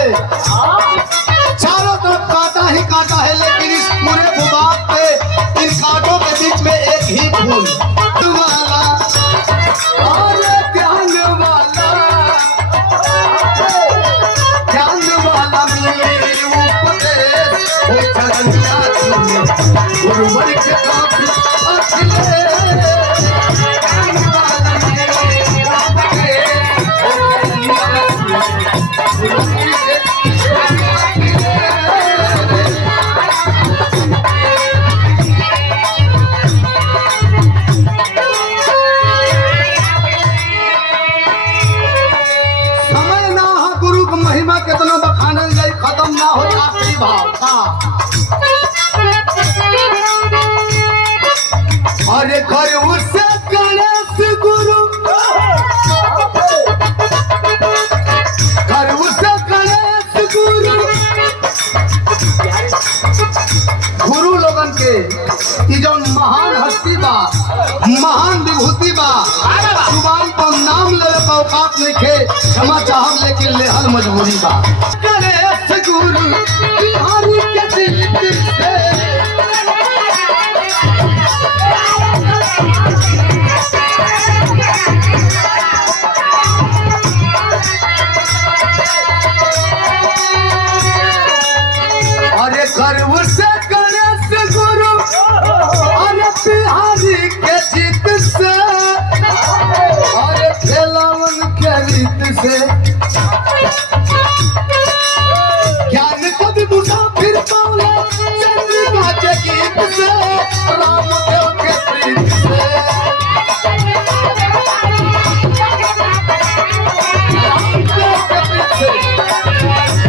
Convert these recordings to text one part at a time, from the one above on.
है, चारों तरफ कांटा ही कांटा है, लेकिन इस पूरे भूभाग पे इन कांटों के बीच में एक ही फूल वाला, अरे ध्यान वाला मेरे उपदेश हो चरनिया चुने गुरुवर के काफी अखिले। महिमा कितना बखानल जाए, खत्म ना हो आखिरी भाव का। अरे घर उससे गणेश गुरु, घर उससे गणेश गुरु, गुरु लोगन के जो महान हस्ती बा, महान विभूति बा, जुबान पर नाम ले औकात नहीं खे, क्षमा चाहब लेकिन लेहल मजबूरी बा। गणेश गुरु बिहारी के दिल से अरे गर्व से गणेश गुरु, अरे बिहारी के जीत से, अरे खेलावन के रीत से, ज्ञान कभी मुसाफिर पावला चंद्रिका के गीत से, रामदेव के प्रीत से, रामदेव के प्रीत से।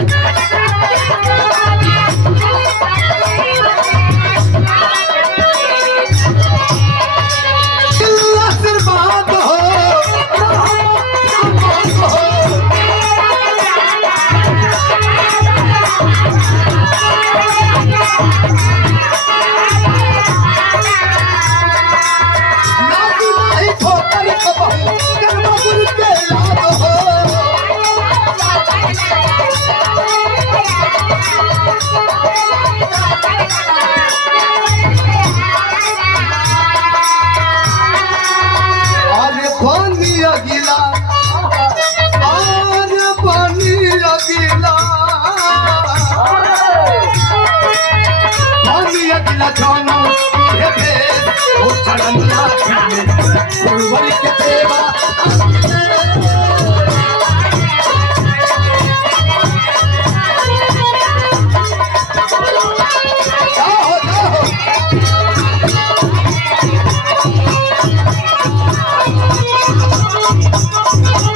Oh,